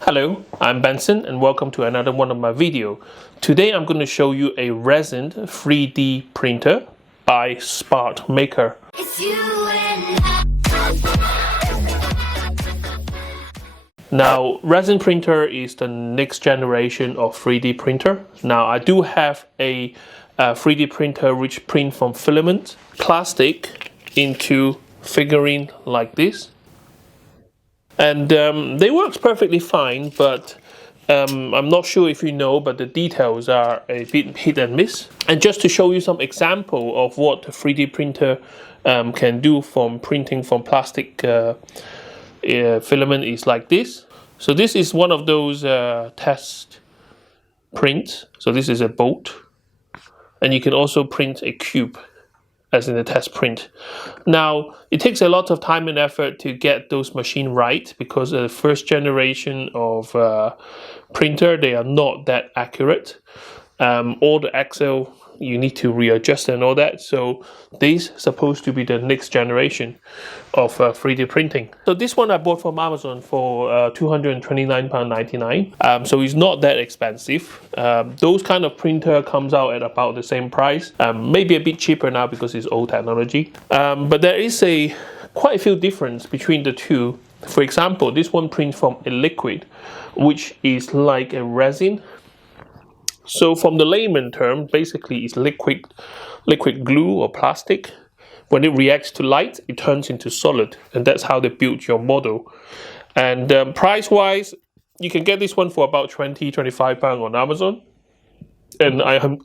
Hello, I'm Benson and welcome to another one of my videos. Today I'm going to show you a resin 3D printer by Sparkmaker. Now, resin printer is the next generation of 3D printer. Now, I do have a 3D printer which print from filament, plastic into figurine like this. And they work perfectly fine, but I'm not sure if you know, but the details are a bit hit and miss. And just to show you some example of what a 3D printer can do from printing from plastic filament is like this. So this is one of those test prints. So this is a bolt, and you can also print a cube as in the test print. Now, it takes a lot of time and effort to get those machine right because the first generation of printer, they are not that accurate. All the axle, you need to readjust and all that. So this is supposed to be the next generation of 3D printing. So this one I bought from Amazon for £229.99. So it's not that expensive. Those kind of printer comes out at about the same price. Maybe a bit cheaper now because it's old technology. But there is quite a few difference between the two. For example, this one prints from a liquid, which is like a resin. So from the layman term, basically it's liquid glue or plastic. When it reacts to light, it turns into solid, and that's how they build your model. And price-wise, you can get this one for about £25 on Amazon. And I'm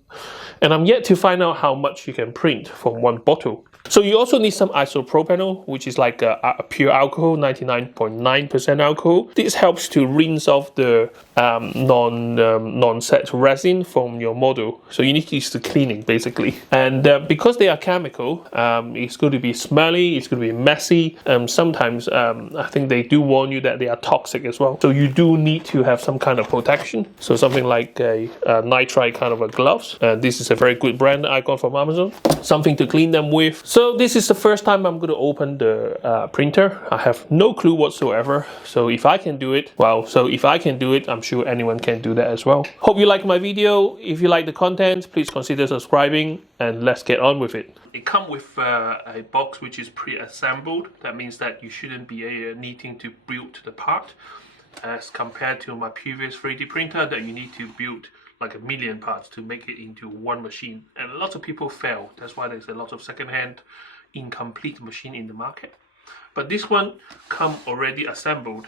yet to find out how much you can print from one bottle. So you also need some isopropanol, which is like a pure alcohol, 99.9% alcohol. This helps to rinse off the non-set resin from your model. So you need to use the cleaning basically. And because they are chemical, it's going to be smelly, it's going to be messy. Sometimes I think they do warn you that they are toxic as well. So you do need to have some kind of protection. So something like a nitride kind of a gloves. This is a very good brand I got from Amazon. Something to clean them with. So this is the first time I'm going to open the printer. I have no clue whatsoever. So if I can do it, I'm sure anyone can do that as well. Hope you like my video. If you like the content, please consider subscribing and let's get on with it. It comes with a box which is pre-assembled. That means that you shouldn't be needing to build the part as compared to my previous 3D printer that you need to build like a million parts to make it into one machine, and lots of people fail. That's why there's a lot of second-hand incomplete machine in the market. But this one come already assembled.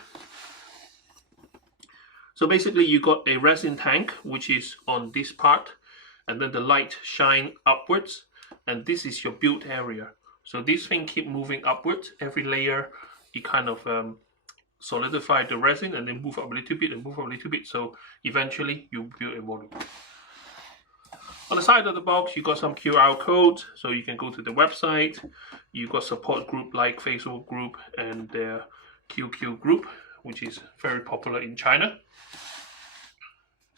So basically you got a resin tank which is on this part, and then the light shine upwards, and this is your build area. So this thing keep moving upwards. Every layer it kind of solidify the resin and then move up a little bit and move up a little bit, so eventually you build a model. On the side of the box you got some QR codes, so you can go to the website. You got support group like Facebook group and their QQ group, which is very popular in China.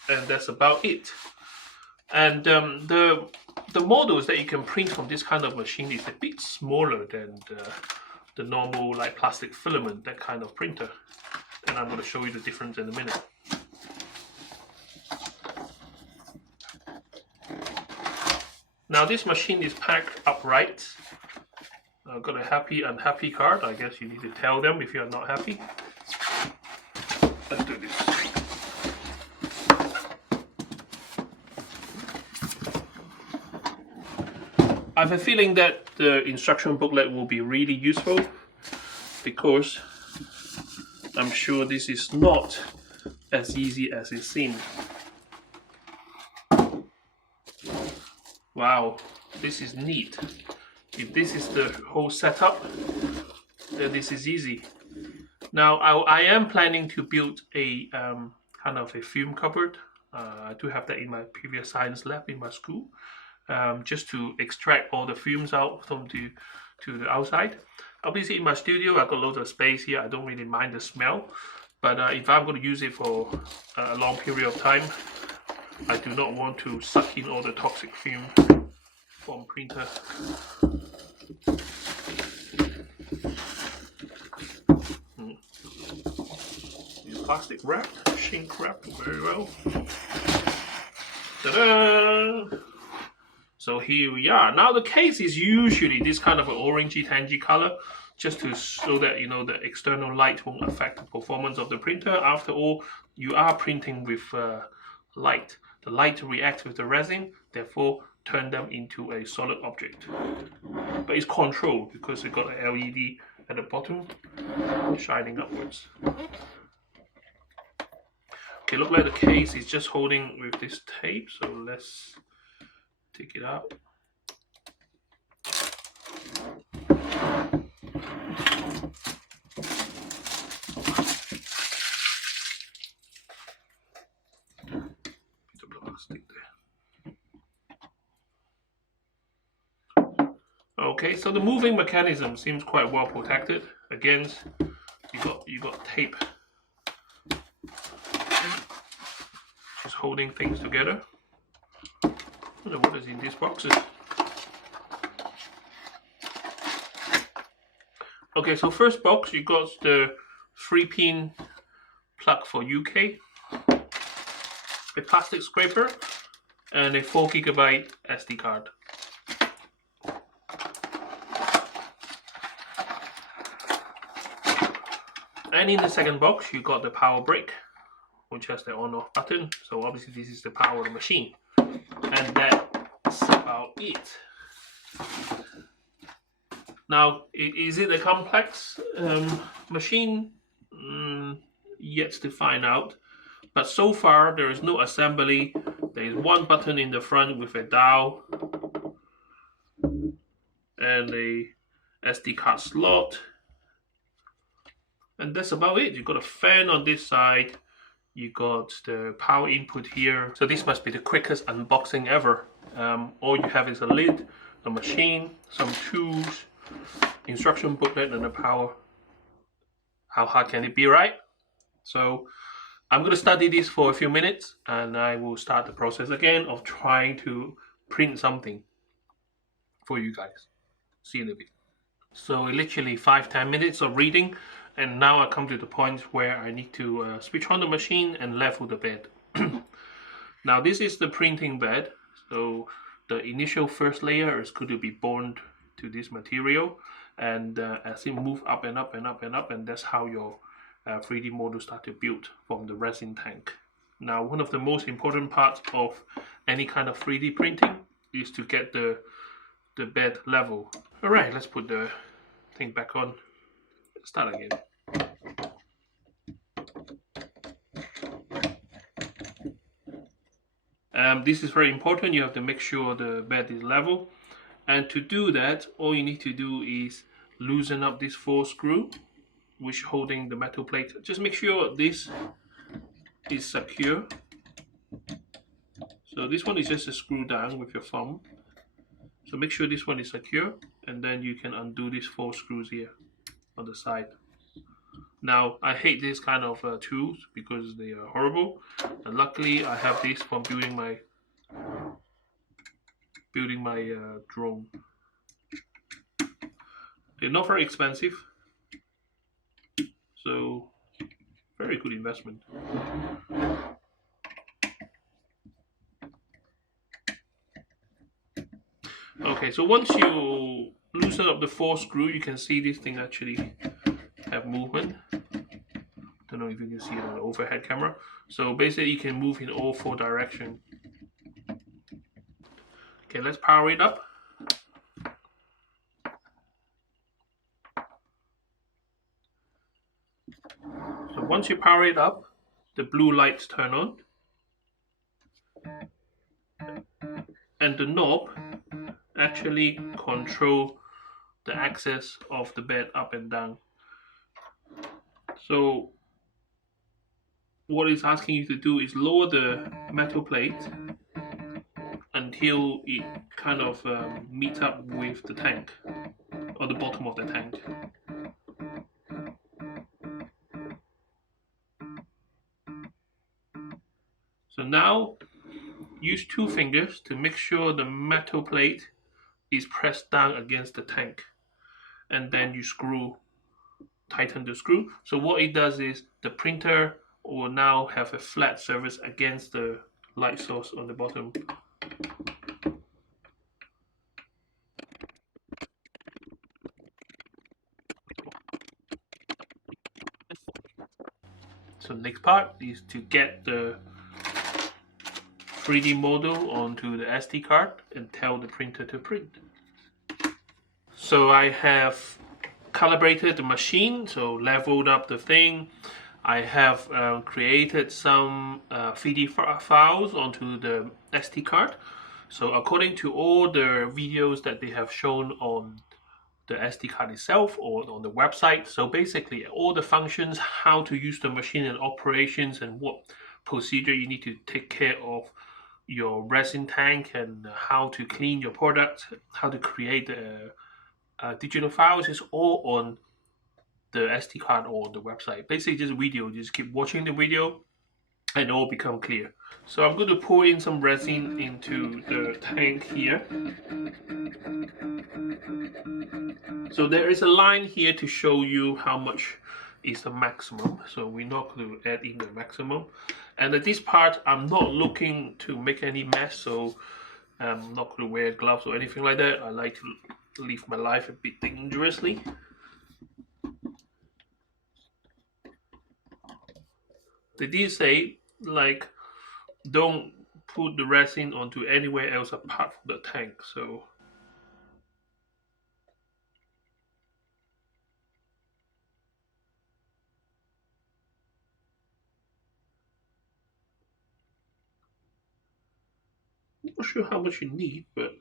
And that's about it. And the models that you can print from this kind of machine is a bit smaller than the normal like plastic filament, that kind of printer. And I'm going to show you the difference in a minute. Now this machine is packed upright. I've got a happy, unhappy card. I guess you need to tell them if you're not happy. Let's do this. I have a feeling that the instruction booklet will be really useful because I'm sure this is not as easy as it seems. Wow, this is neat. If this is the whole setup, then this is easy. Now I am planning to build a kind of a fume cupboard. I do have that in my previous science lab in my school. Just to extract all the fumes out from to the outside. Obviously in my studio I've got loads of space here. I don't really mind the smell, but if I'm going to use it for a long period of time, I do not want to suck in all the toxic fume from printer. plastic wrapped, shrink wrapped very well. Ta-da! So here we are. Now the case is usually this kind of an orangey tangy color, just to so that you know the external light won't affect the performance of the printer. After all, you are printing with light. The light reacts with the resin, therefore turn them into a solid object. But it's controlled because we've got an LED at the bottom shining upwards. Okay, look like the case is just holding with this tape, so let's take it out. The plastic there. Okay, so the moving mechanism seems quite well protected. Again, you got tape just holding things together. I don't know what is in these boxes. Okay, so first box you got the 3-pin plug for UK, a plastic scraper, and a 4GB SD card. And in the second box you got the power brick, which has the on-off button. So obviously this is the power of the machine, and that's about it. Now, is it a complex machine? Yet to find out. But so far there is no assembly. There is one button in the front with a dial and a SD card slot. And that's about it. You've got a fan on this side. You got the power input here. So this must be the quickest unboxing ever. All you have is a lid, a machine, some tools, instruction booklet, and the power. How hard can it be, right? So I'm going to study this for a few minutes and I will start the process again of trying to print something for you guys. See you in a bit. So literally 5-10 minutes of reading, and now I come to the point where I need to switch on the machine and level the bed. Now this is the printing bed. So the initial first layer is going to be bonded to this material, and as it moves up and up and up and up, and that's how your 3D model start to build from the resin tank. Now one of the most important parts of any kind of 3D printing is to get the bed level. Alright, let's put the thing back on. Start again. This is very important. You have to make sure the bed is level, and to do that all you need to do is loosen up this 4 screw which holding the metal plate. Just make sure this is secure. So this one is just a screw down with your thumb. So make sure this one is secure, and then you can undo these 4 screws here on the side. Now I hate this kind of tools because they are horrible, and luckily I have this from building my drone. They're not very expensive, so very good investment. Okay, so once you loosen up the 4 screw, you can see this thing actually have movement. Don't know if you can see it on the overhead camera. So basically you can move in all 4 directions. Okay, let's power it up. So once you power it up, the blue lights turn on, and the knob actually control the axis of the bed up and down. So what it's asking you to do is lower the metal plate until it kind of meets up with the tank, or the bottom of the tank. So now use 2 fingers to make sure the metal plate is pressed down against the tank, and then you tighten the screw. So what it does is the printer will now have a flat surface against the light source on the bottom. So next part is to get the 3D model onto the SD card and tell the printer to print. So I have calibrated the machine, so leveled up the thing. I have created some 3D files onto the SD card. So according to all the videos that they have shown on the SD card itself or on the website, so basically all the functions, how to use the machine and operations and what procedure you need to take care of your resin tank and how to clean your product, how to create the digital files is all on the SD card or the website. Basically just video, just keep watching the video and it all become clear. So I'm going to pour in some resin into the tank here. So there is a line here to show you how much is the maximum. So we're not going to add in the maximum. And at this part, I'm not looking to make any mess, so I'm not going to wear gloves or anything like that. I like to live my life a bit dangerously. They did say, like, don't put the resin onto anywhere else apart from the tank, so I'm not sure how much you need, but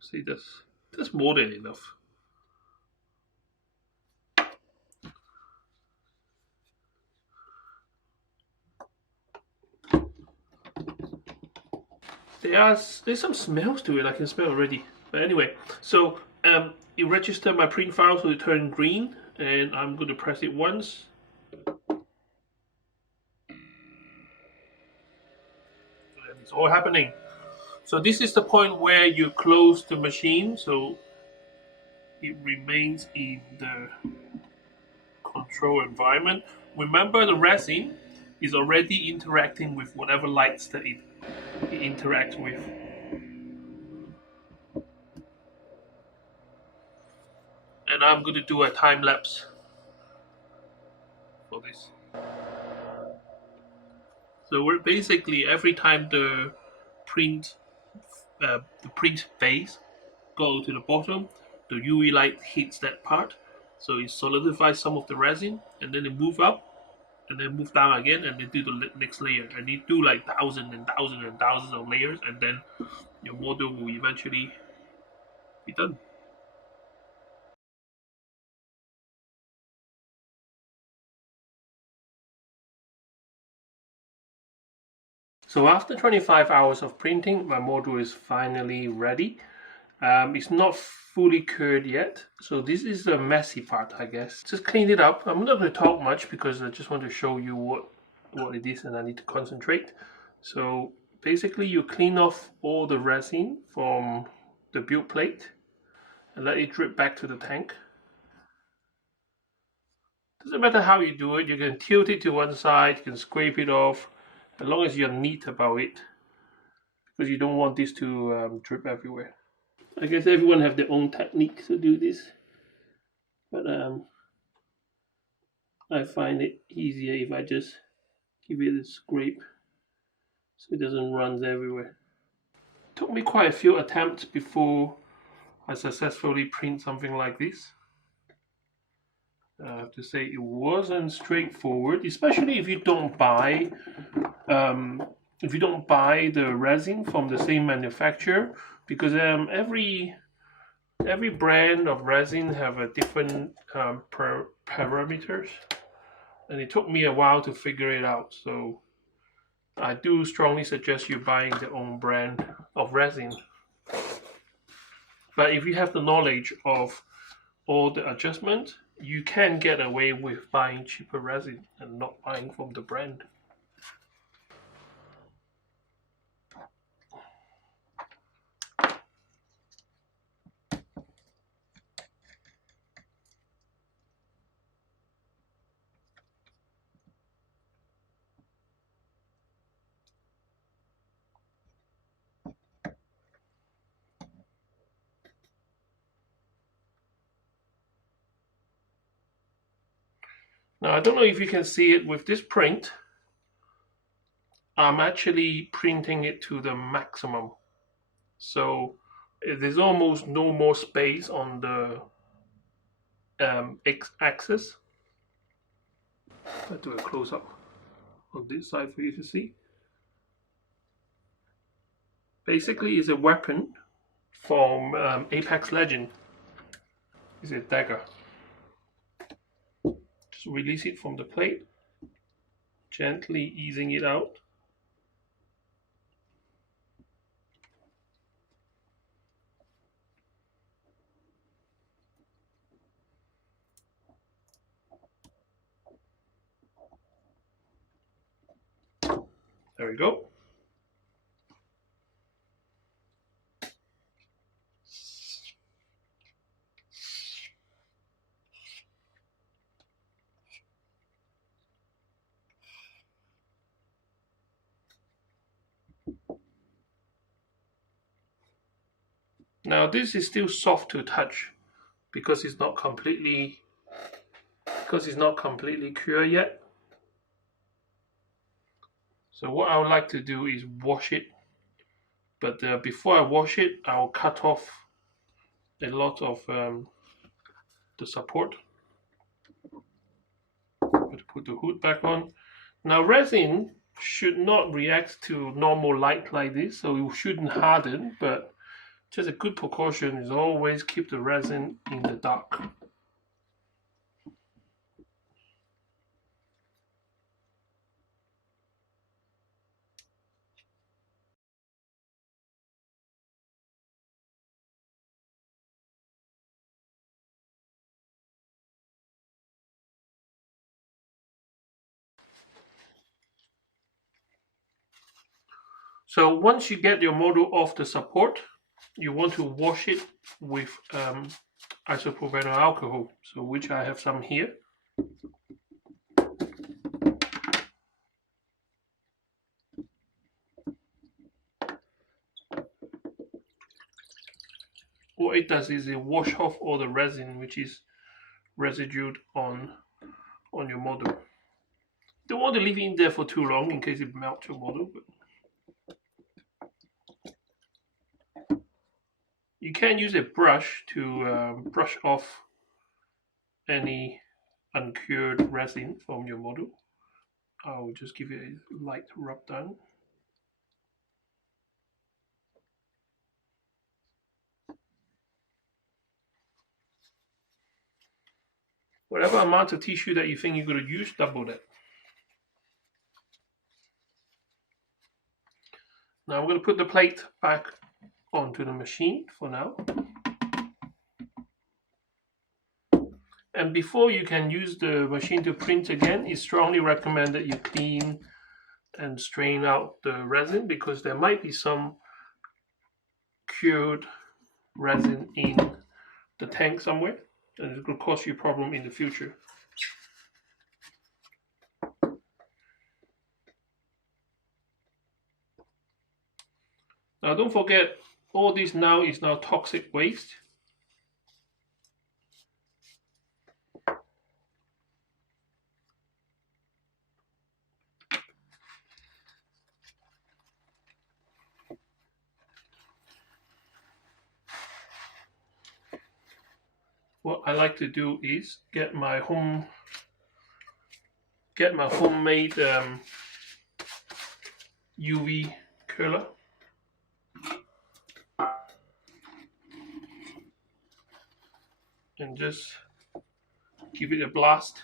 see, that's more than enough. There's some smells to it. I can smell already. But anyway, so it registered my print file, so it turned green, and I'm going to press it once. And it's all happening. So this is the point where you close the machine, so it remains in the control environment. Remember, the resin is already interacting with whatever lights that it interacts with. And I'm going to do a time lapse for this. So we're basically every time the print face go to the bottom, the UV light hits that part, so it solidifies some of the resin, and then it move up, and then move down again, and then do the next layer. And you do like thousands and thousands and thousands of layers, and then your model will eventually be done. So after 25 hours of printing, my model is finally ready. It's not fully cured yet, so this is the messy part, I guess. Just clean it up. I'm not going to talk much because I just want to show you what it is and I need to concentrate. So basically you clean off all the resin from the build plate and let it drip back to the tank. Doesn't matter how you do it, you can tilt it to one side, you can scrape it off, as long as you're neat about it, because you don't want this to drip everywhere. I guess everyone have their own technique to do this, but I find it easier if I just give it a scrape so it doesn't run everywhere. It took me quite a few attempts before I successfully print something like this. I have to say it wasn't straightforward, especially if you don't buy the resin from the same manufacturer, because every brand of resin have a different parameters, and it took me a while to figure it out. So I do strongly suggest you buying their own brand of resin. But if you have the knowledge of all the adjustments, you can get away with buying cheaper resin and not buying from the brand. Now I don't know if you can see it with this print. I'm actually printing it to the maximum. So there's almost no more space on the x-axis. I'll do a close-up on this side for you to see. Basically, it's a weapon from Apex Legend. It's a dagger. Just release it from the plate, gently easing it out. There we go. Now this is still soft to touch because it's not completely cured yet. So what I would like to do is wash it, but before I wash it, I'll cut off a lot of the support. Put the hood back on. Now resin should not react to normal light like this, so it shouldn't harden, but just a good precaution is always keep the resin in the dark. So once you get your model off the support, you want to wash it with isopropyl alcohol, so which I have some here. What it does is it wash off all the resin which is residued on your model. Don't want to leave it in there for too long in case it melts your model. But you can use a brush to brush off any uncured resin from your model. I'll just give it a light rub down. Whatever amount of tissue that you think you're going to use, double that. Now I'm going to put the plate back onto the machine for now. And before you can use the machine to print again, it's strongly recommended that you clean and strain out the resin, because there might be some cured resin in the tank somewhere, and it could cause you a problem in the future. Now don't forget, all this now is now toxic waste. What I like to do is get my homemade UV curler. And just give it a blast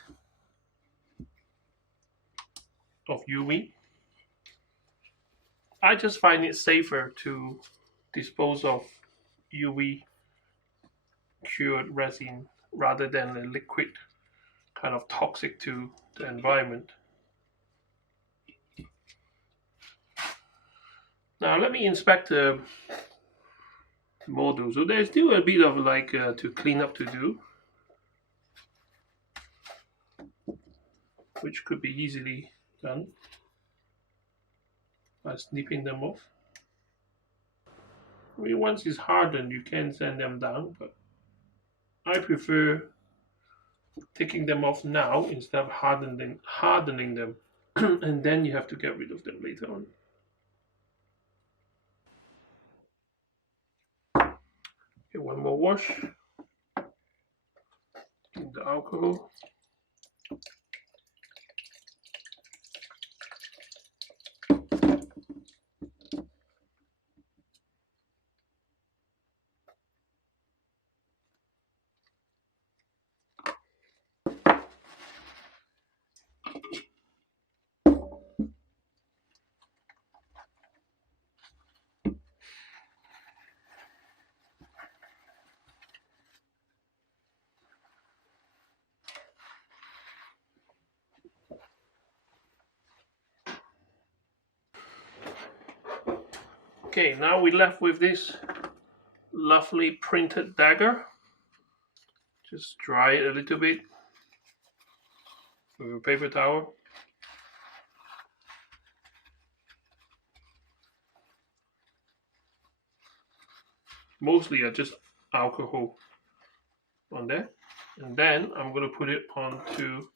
of UV. I just find it safer to dispose of UV cured resin rather than a liquid kind of toxic to the environment. Now let me inspect the model. So there's still a bit of like to clean up to do, which could be easily done by snipping them off. I mean, once it's hardened, you can sand them down, but I prefer taking them off now instead of hardening them, and then you have to get rid of them later on. Okay, one more wash in the alcohol. Okay, now we're left with this lovely printed dagger. Just dry it a little bit with a paper towel. Mostly just alcohol on there, and then I'm going to put it onto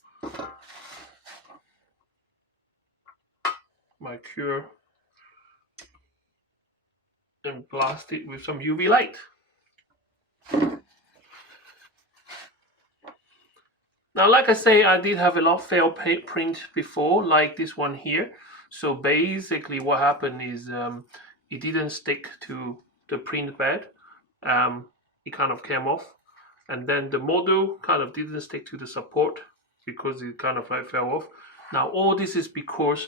my cure and blast it with some UV light. Now, like I say, I did have a lot of failed print before, like this one here. So basically what happened is it didn't stick to the print bed. It kind of came off, and then the model kind of didn't stick to the support because it kind of like fell off. Now all this is because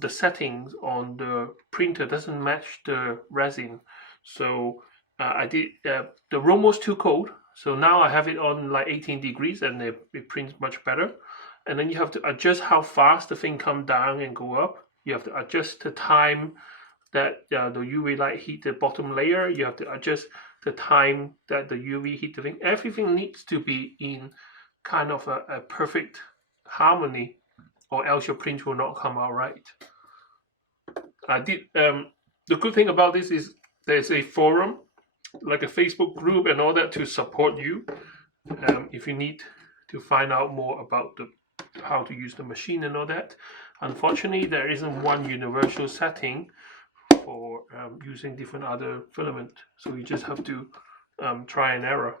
the settings on the printer doesn't match the resin. So the room was too cold, so now I have it on like 18 degrees and it prints much better. And then you have to adjust how fast the thing come down and go up. You have to adjust the time that the UV light hit the bottom layer. You have to adjust the time that the UV hit the thing. Everything needs to be in kind of a perfect harmony, or else your print will not come out right. The good thing about this is there's a forum, like a Facebook group and all that, to support you if you need to find out more about how to use the machine and all that. Unfortunately, there isn't one universal setting for using different other filament, so you just have to try and error.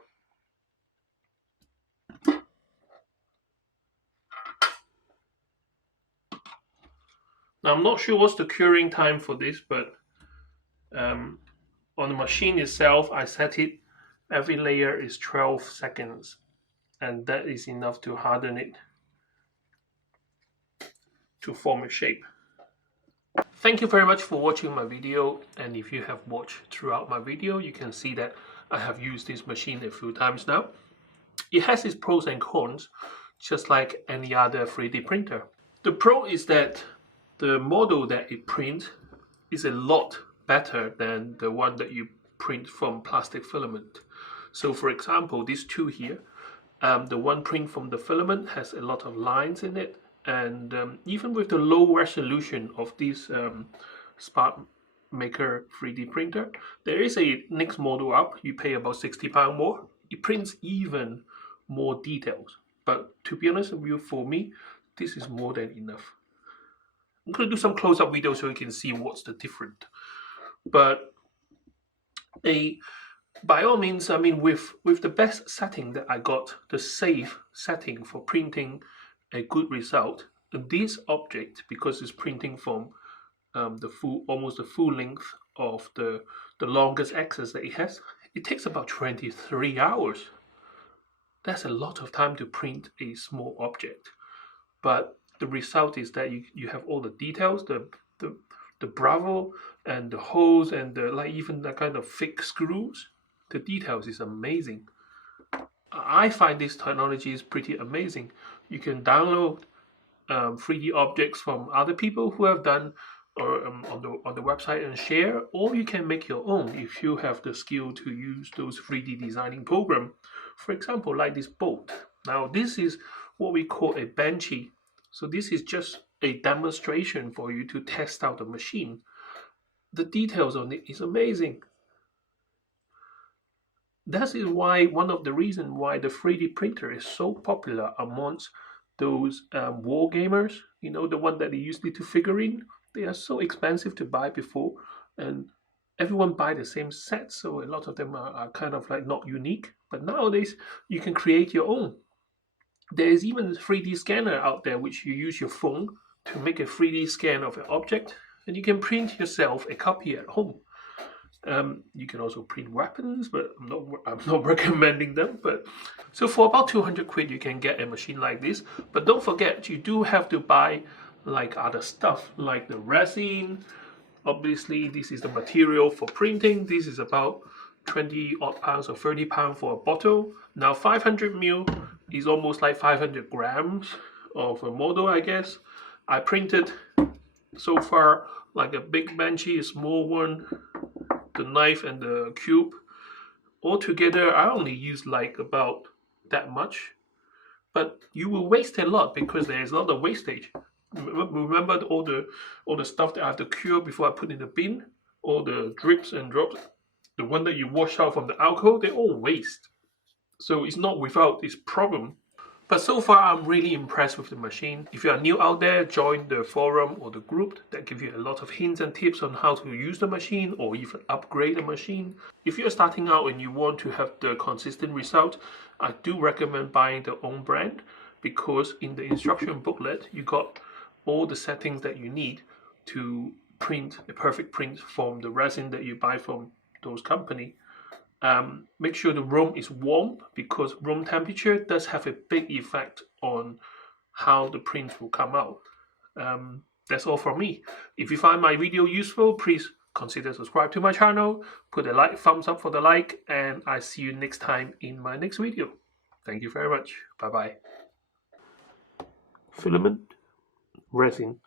Now I'm not sure what's the curing time for this, but on the machine itself I set it, every layer is 12 seconds, and that is enough to harden it to form a shape. Thank you very much for watching my video, and if you have watched throughout my video, you can see that I have used this machine a few times now. It has its pros and cons, just like any other 3D printer. The pro is that the model that it prints is a lot better than the one that you print from plastic filament. So for example, these two here, the one print from the filament has a lot of lines in it, and even with the low resolution of this Sparkmaker 3D printer, there is a next model up. You pay about £60 more. It prints even more details, but to be honest with you, for me, this is more than enough. I'm going to do some close-up videos so you can see what's the difference. But by all means, I mean, with the best setting that I got, the safe setting for printing a good result, this object, because it's printing from almost the full length of the longest axis that it has, it takes about 23 hours. That's a lot of time to print a small object. But the result is that you have all the details, the bevel and the holes and like even the kind of thick screws. The details is amazing. I find this technology is pretty amazing. You can download 3D objects from other people who have done on the website and share, or you can make your own if you have the skill to use those 3D designing program. For example, like this boat. Now this is what we call a benchy. So this is just a demonstration for you to test out the machine. The details on it is amazing. That is why one of the reasons why the 3D printer is so popular amongst those war gamers. You know, the one that they usually to figure in. They are so expensive to buy before, and everyone buy the same set, so a lot of them are kind of like not unique. But nowadays, you can create your own. There is even a 3D scanner out there, which you use your phone to make a 3D scan of an object, and you can print yourself a copy at home. You can also print weapons, but I'm not recommending them. But so for about 200 quid, you can get a machine like this. But don't forget, you do have to buy like other stuff, like the resin. Obviously, this is the material for printing. This is about 20 odd pounds or 30 pounds for a bottle. Now 500 ml is almost like 500 grams of a model, I guess. I printed so far like a big benchy, a small one, the knife and the cube. Altogether, I only use like about that much, but you will waste a lot because there is a lot of wastage. Remember all the stuff that I have to cure before I put in the bin, all the drips and drops, the one that you wash out from the alcohol, they all waste. So it's not without its problem. But so far, I'm really impressed with the machine. If you are new out there, join the forum or the group that give you a lot of hints and tips on how to use the machine or even upgrade the machine. If you're starting out and you want to have the consistent result, I do recommend buying the own brand, because in the instruction booklet, you got all the settings that you need to print a perfect print from the resin that you buy from those company. Make sure the room is warm, because room temperature does have a big effect on how the print will come out. That's all from me. If you find my video useful, please consider subscribe to my channel, put a thumbs up for the like, and I see you next time in my next video. Thank you very much. Bye bye. Filament, resin,